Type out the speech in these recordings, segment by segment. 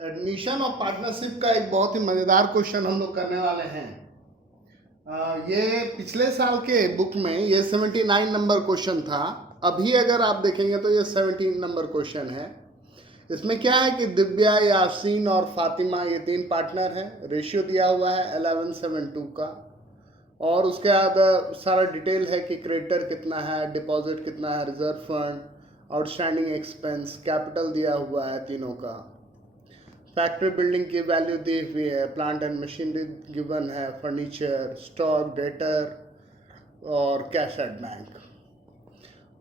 Admission और partnership का एक बहुत ही मज़ेदार क्वेश्चन हम लोग करने वाले हैं। ये पिछले साल के बुक में ये 79 नंबर क्वेश्चन था। अभी अगर आप देखेंगे तो ये 17 नंबर क्वेश्चन है। इसमें क्या है कि दिव्या, यासीन और फातिमा ये तीन पार्टनर हैं। रेशियो दिया हुआ है 11:7:2 का, और उसके बाद सारा डिटेल है कि क्रेडिटर कितना है, डिपॉजिट कितना है, reserve fund, outstanding expense, capital दिया हुआ है तीनों का। फैक्ट्री बिल्डिंग की वैल्यू दी हुई है, प्लांट एंड मशीनरी गिवन है, फर्नीचर, स्टॉक, डेटर और कैश एट बैंक,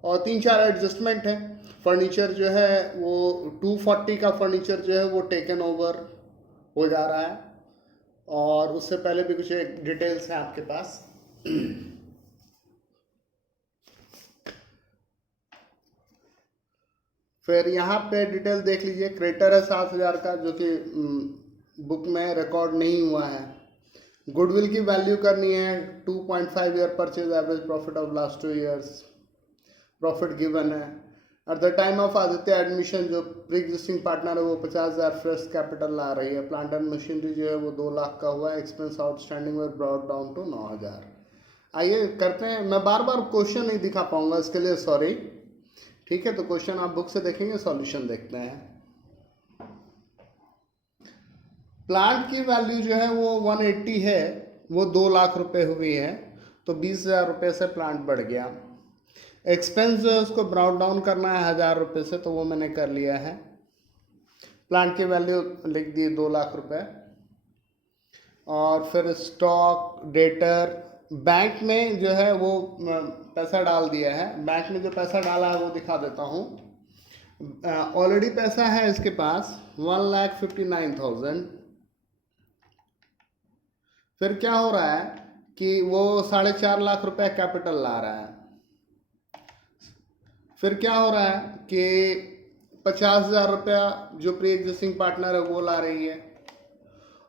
और 3-4 एडजस्टमेंट है। फर्नीचर जो है वो 240 का फर्नीचर जो है वो टेकन ओवर हो जा रहा है, और उससे पहले भी कुछ एक डिटेल्स हैं आपके पास। फिर यहाँ पे डिटेल देख लीजिए। क्रेडिटर है 7,000 का, जो कि बुक में रिकॉर्ड नहीं हुआ है। गुडविल की वैल्यू करनी है 2.5 year purchase average profit of last 2 years, profit given है। At the time of Aditya admission जो प्री एग्जिस्टिंग पार्टनर है वो 50,000 फ्रेश कैपिटल ला रही है। प्लांट एंड मशीनरी जो है वो 2 लाख का हुआ है। एक्सपेंस आउटस्टैंडिंग में ब्रॉड डाउन टू 9,000। आइए करते हैं। मैं बार बार क्वेश्चन नहीं दिखा पाऊंगा, इसके लिए सॉरी। ठीक है, तो क्वेश्चन आप बुक से देखेंगे, सॉल्यूशन देखते हैं। प्लांट की वैल्यू जो है वो 180 है, वो 2 लाख रुपए हुई है, तो 20,000 रुपये से प्लांट बढ़ गया। एक्सपेंस जो है उसको ब्राउन डाउन करना है 1,000 रुपये से, तो वो मैंने कर लिया है। प्लांट की वैल्यू लिख दी 2 लाख रुपए। और फिर स्टॉक, डेटर, बैंक में जो है वो पैसा डाल दिया है। बैंक में जो पैसा डाला है वो दिखा देता हूँ। ऑलरेडी पैसा है इसके पास 1,59,000। फिर क्या हो रहा है कि वो 4.5 लाख रुपए कैपिटल ला रहा है। फिर क्या हो रहा है कि 50,000 रुपया जो प्री एग्जिस्टिंग पार्टनर है वो ला रही है।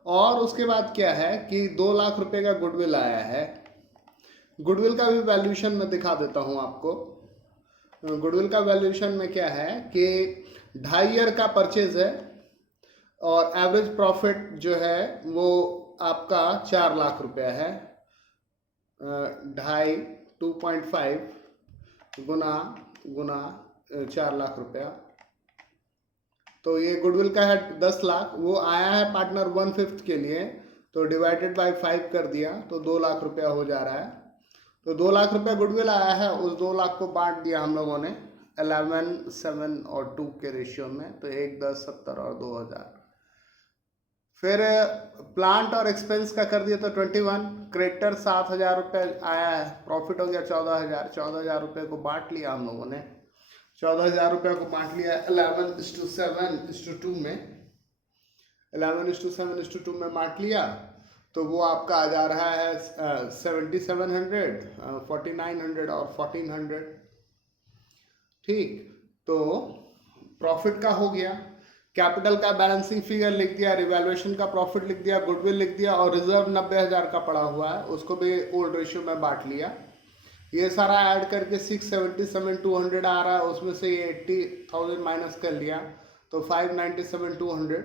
और उसके बाद क्या है कि 2 लाख रुपए का गुडविल आया है। गुडविल का भी वैल्यूएशन मैं दिखा देता हूँ आपको। गुडविल का वैल्यूएशन में क्या है कि 2.5 ईयर का परचेज है, और एवरेज प्रॉफिट जो है वो आपका 4 लाख रुपया है। 2.5 2.5 गुना 4 लाख रुपया, तो ये गुडविल का है 10 लाख। वो आया है पार्टनर 1/5 के लिए, तो डिवाइडेड बाय 5 कर दिया तो 2 लाख रुपया हो जा रहा है। तो 2 लाख रुपया गुडविल आया है, उस 2 लाख को बांट दिया हम लोगों ने 11, 7 और 2 के रेशियो में, तो 1, 10, 70 और 2,000। फिर प्लांट और एक्सपेंस का कर दिया तो 21। क्रेडिटर 7,000 रुपये आया है, प्रॉफिट हो गया 14,000। 14,000 रुपये को बांट लिया हम लोगों ने। 14,000 रुपये को बांट लिया 11:7:2 में। 11:7:2 में बांट लिया, तो वो आपका आ जा रहा है 7,700, 4,900 और 1,400। ठीक, तो प्रॉफिट का हो गया। कैपिटल का बैलेंसिंग फिगर लिख दिया, रिवैल्यूएशन का प्रॉफिट लिख दिया, गुडविल लिख दिया, और रिजर्व 90,000 का पड़ा हुआ है, उसको भी ओल्ड रेशियो में बांट लिया। ये सारा ऐड करके 677,200 आ रहा है। उसमें से ये 80,000 माइनस कर लिया, तो 597,200।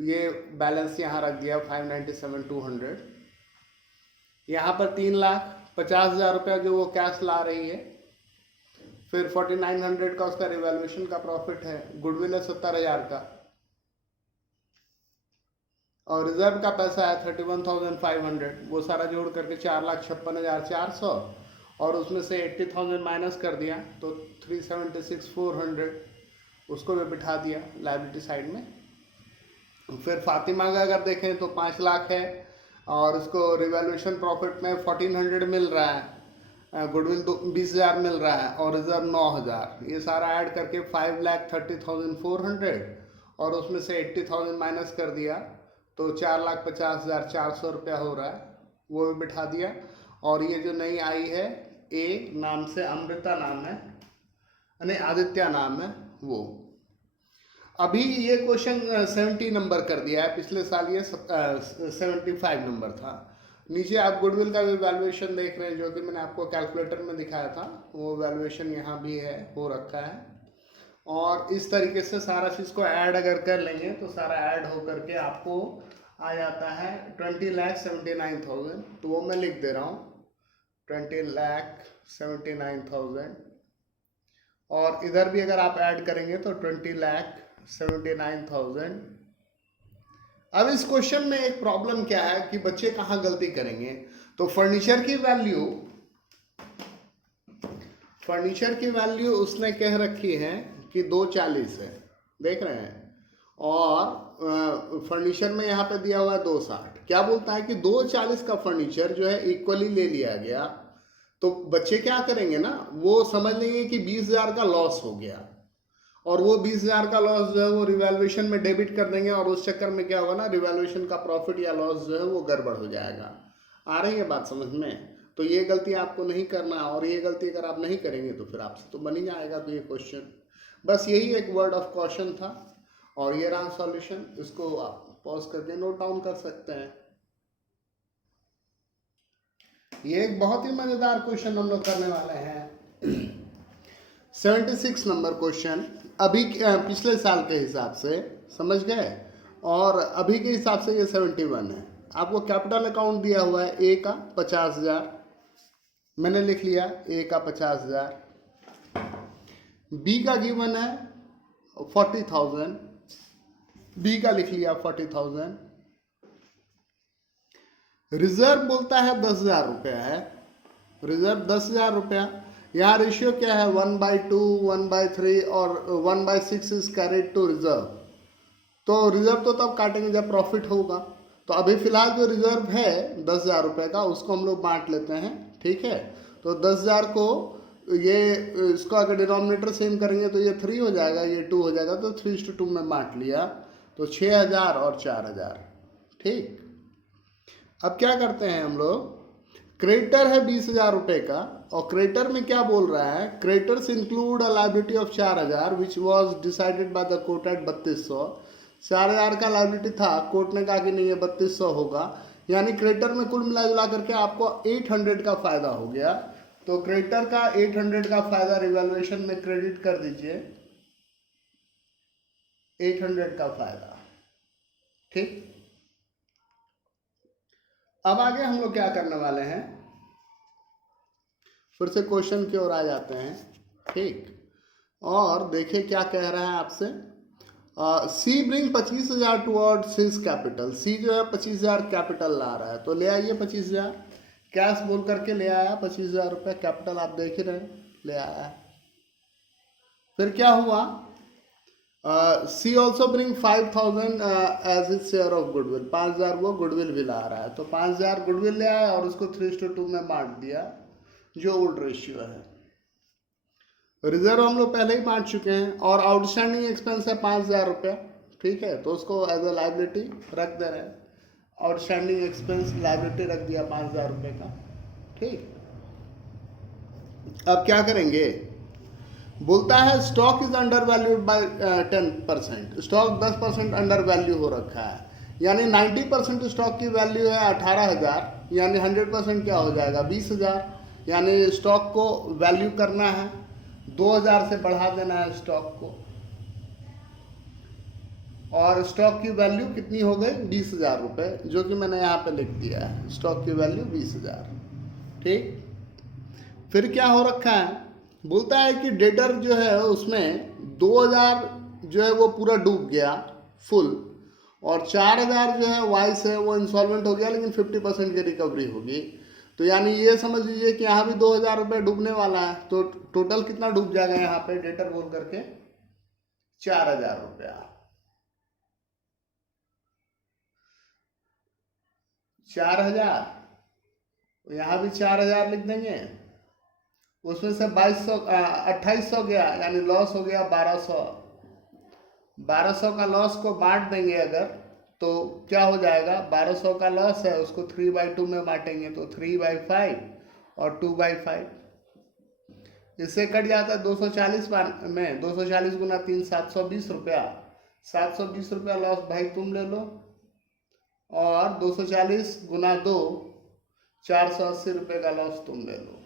ये बैलेंस यहाँ रख दिया 597,200। यहाँ पर 3,50,000 रुपया जो वो कैश ला रही है। फिर 4,900 का उसका रिवैल्यूएशन का प्रॉफिट है। गुडविल है 70,000 का, और रिजर्व का पैसा है 31,500। वो सारा जोड़ करके 4,56,400, और उसमें से 80,000 माइनस कर दिया तो 376,400, उसको भी बिठा दिया लायबिलिटी साइड में। फिर फातिमा का अगर देखें तो 5 लाख है, और उसको रिवैल्यूएशन प्रॉफिट में 1,400 मिल रहा है, गुडविल 20,000 मिल रहा है, और रिजर्व 9,000। ये सारा ऐड करके 5,30,400, और उसमें से 80,000 माइनस कर दिया तो 4,50,400 रुपया हो रहा है, वो भी बिठा दिया। और ये जो नई आई है ए नाम से, अमृता नाम है, नहीं आदित्य नाम है, वो अभी ये क्वेश्चन 70 नंबर कर दिया है। पिछले साल ये 75 नंबर था। नीचे आप गुडविल का भी वैल्यूएशन देख रहे हैं, जो कि मैंने आपको कैलकुलेटर में दिखाया था, वो वैल्यूएशन यहाँ भी है, हो रखा है। और इस तरीके से सारा चीज़ को ऐड अगर कर लेंगे तो सारा ऐड हो करके आपको आ जाता है 20,79,000। तो वो मैं लिख दे रहा हूँ 20,79,000। और इधर भी अगर आप ऐड करेंगे तो 20,79,000। अब इस क्वेश्चन में एक प्रॉब्लम क्या है कि बच्चे कहाँ गलती करेंगे। तो फर्नीचर की वैल्यू उसने कह रखी है कि 240 है, देख रहे हैं। और फर्नीचर में यहाँ पे दिया हुआ है 260। क्या बोलता है कि 240 का फर्नीचर जो है इक्वली ले लिया गया। तो बच्चे क्या करेंगे ना, वो समझ लेंगे कि 20,000 का लॉस हो गया, और वो 20,000 का लॉस जो है वो रिवैल्यूएशन में डेबिट कर देंगे, और उस चक्कर में क्या होगा ना, रिवैल्यूएशन का प्रॉफिट या लॉस जो है वो गड़बड़ हो जाएगा। आ रही है बात समझ में। तो ये गलती आपको नहीं करना, और ये गलती अगर आप नहीं करेंगे तो फिर आपसे तो बन ही जाएगा। तो ये क्वेश्चन बस यही एक वर्ड ऑफ कॉशन था, और ये रहा सॉल्यूशन। इसको आप पॉज करके नोट डाउन कर सकते हैं। ये एक बहुत ही मजेदार क्वेश्चन हम लोग करने वाले हैं। 76 नंबर क्वेश्चन। अभी पिछले साल के हिसाब से समझ गए, और अभी के हिसाब से ये 71 है। आपको कैपिटल अकाउंट दिया हुआ है ए का 50,000, मैंने लिख लिया ए का 50,000। बी का गिवन है 40,000, बी का लिख लिया 40,000। रिजर्व बोलता है 10,000 रुपया है, रिजर्व 10,000 रुपया। यहाँ रेशियो क्या है 1/2, 1/3 और 1/6 इज कैरिड टू रिजर्व। तो रिजर्व तो तब काटेंगे जब प्रॉफिट होगा। तो अभी फिलहाल जो रिजर्व है 10,000 रुपये का, उसको हम लोग बांट लेते हैं, ठीक है। तो 10,000 को ये इसको अगर डिनोमिनेटर सेम करेंगे तो ये 3 हो जाएगा, ये 2 हो जाएगा, तो 3:2 में बांट लिया। तो 6,000 और 4,000, ठीक। अब क्या करते हैं हम लोग, क्रेडिटर है 20,000 रुपये का, और क्रेडिटर में क्या बोल रहा है, creditors include a liability of 4,000 which was decided by the court at 3200। 4,000 का लायबिलिटी था, कोर्ट ने कहा कि नहीं ये 3200 होगा, यानी क्रेडिटर में कुल मिला जुला करके आपको 800 का फायदा हो गया। तो क्रेडिटर का 800 का फायदा रिवैल्यूएशन में क्रेडिट कर दीजिए, 800 का फायदा, ठीक। अब आगे हम लोग क्या करने वाले हैं, फिर से क्वेश्चन की ओर आ जाते हैं, ठीक। और देखिए क्या कह रहा है आपसे। सी ब्रिंग 25,000 टुवर्ड्स हिज कैपिटल। सी जो है 25,000 कैपिटल ला रहा है, तो ले आइए 25,000, कैश बोल करके ले आया 25,000 रुपये। कैपिटल आप देख ही रहे हैं, ले आया। फिर क्या हुआ, she also bring 5,000 as his share of goodwill. 5,000 वो गुडविल भी ला रहा है, तो 5,000 गुडविल ले आया और उसको 3:2 में बांट दिया, जो ओल्ड रेशियो है। रिजर्व हम लोग पहले ही बांट चुके हैं, और आउटस्टैंडिंग एक्सपेंस है 5,000 रुपये, ठीक है। तो उसको एज अ लाइबिलिटी रख दे रहे हैं, आउटस्टैंडिंग एक्सपेंस लाइबिलिटी रख दिया 5,000 रुपये का, ठीक। अब क्या करेंगे, बोलता है stock is under valued bye 10%। Stock 10% under value हो रखा है, यानी 90% स्टॉक की वैल्यू है 18,000, यानी 100% क्या हो जाएगा 20,000। यानी स्टॉक को वैल्यू करना है, 2,000 से बढ़ा देना है स्टॉक को, और स्टॉक की वैल्यू कितनी हो गई 20,000 रुपये, जो कि मैंने यहाँ पे लिख दिया है, स्टॉक की वैल्यू 20,000, ठीक। फिर क्या हो रखा है, बोलता है कि डेटर जो है उसमें 2,000 जो है वो पूरा डूब गया फुल, और 4,000 जो है वाइस है वो इंसॉल्वेंट हो गया, लेकिन 50% की रिकवरी होगी। तो यानी ये समझ लीजिए कि यहाँ भी 2,000 रुपये डूबने वाला है। तो टोटल कितना डूब जाएगा यहाँ पे डेटर बोल करके 4,000 रुपया। 4,000, यहाँ भी 4,000 लिख देंगे, उसमें से 2,800 गया, यानी लॉस हो गया 1,200। 1,200 का लॉस को बांट देंगे अगर, तो क्या हो जाएगा, 1,200 का लॉस है उसको 3/2 में बांटेंगे, तो 3/5 और 2/5, इससे कट जाता है 240 में। 240 गुना 3 720 रुपया। 720 रुपया लॉस भाई तुम ले लो, और 240 गुना 2 480 रुपये का लॉस तुम ले लो।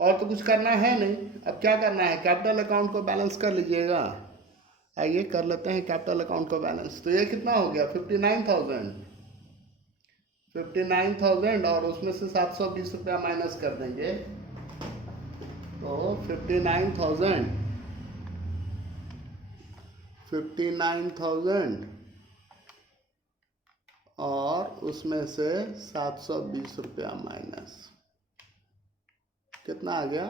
और तो कुछ करना है नहीं। अब क्या करना है, कैपिटल अकाउंट को बैलेंस कर लीजिएगा। आइए कर लेते हैं कैपिटल अकाउंट को बैलेंस। तो ये कितना हो गया, 59,000 और उसमें से 720 रुपया माइनस कर देंगे तो 59,000 और उसमें से 720 रुपया माइनस कितना आ गया,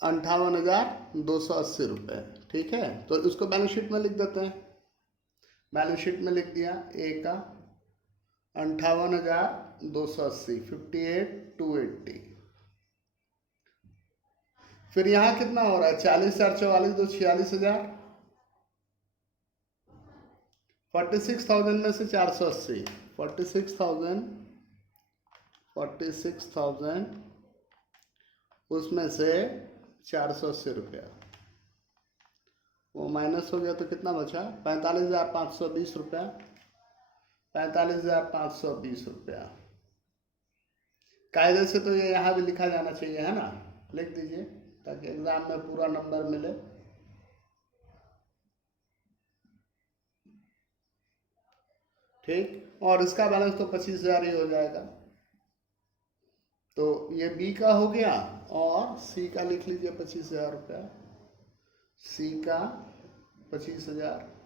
58,280 रुपये। ठीक है, तो इसको बैलेंस शीट में लिख देते हैं। बैलेंस शीट में लिख दिया, ए का 58,280, 58,280। फिर यहाँ कितना हो रहा है, 40,444 तो 46,000, 46,000 में से 480, 46,000 उसमें से 480 रुपया वो माइनस हो गया तो कितना बचा, 45,520 रुपया, 45,520 रुपया। कायदे से तो ये यहाँ भी लिखा जाना चाहिए, है ना, लिख दीजिए ताकि एग्जाम में पूरा नंबर मिले। ठीक, और इसका बैलेंस तो 25,000 ही हो जाएगा। तो ये बी का हो गया और सी का लिख लीजिए 25,000 रुपया, सी का 25,000।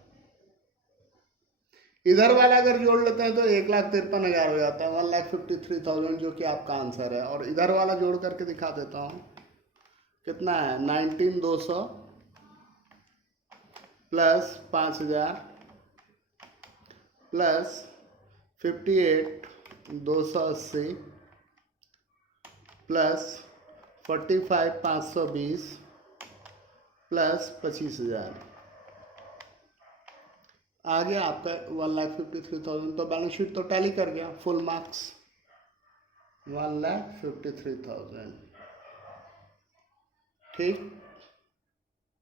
इधर वाला अगर जोड़ लेते हैं तो 1,53,000 हो जाता है, 1,53,000 जो कि आपका आंसर है। और इधर वाला जोड़ करके दिखा देता हूँ, कितना है, 19,200 प्लस 5,000 प्लस 58,280 प्लस 45,520 प्लस 25,000 आ गया आपका 1,53,000। तो बैलेंस शीट तो टैली कर गया, फुल मार्क्स 1,53,000। ठीक।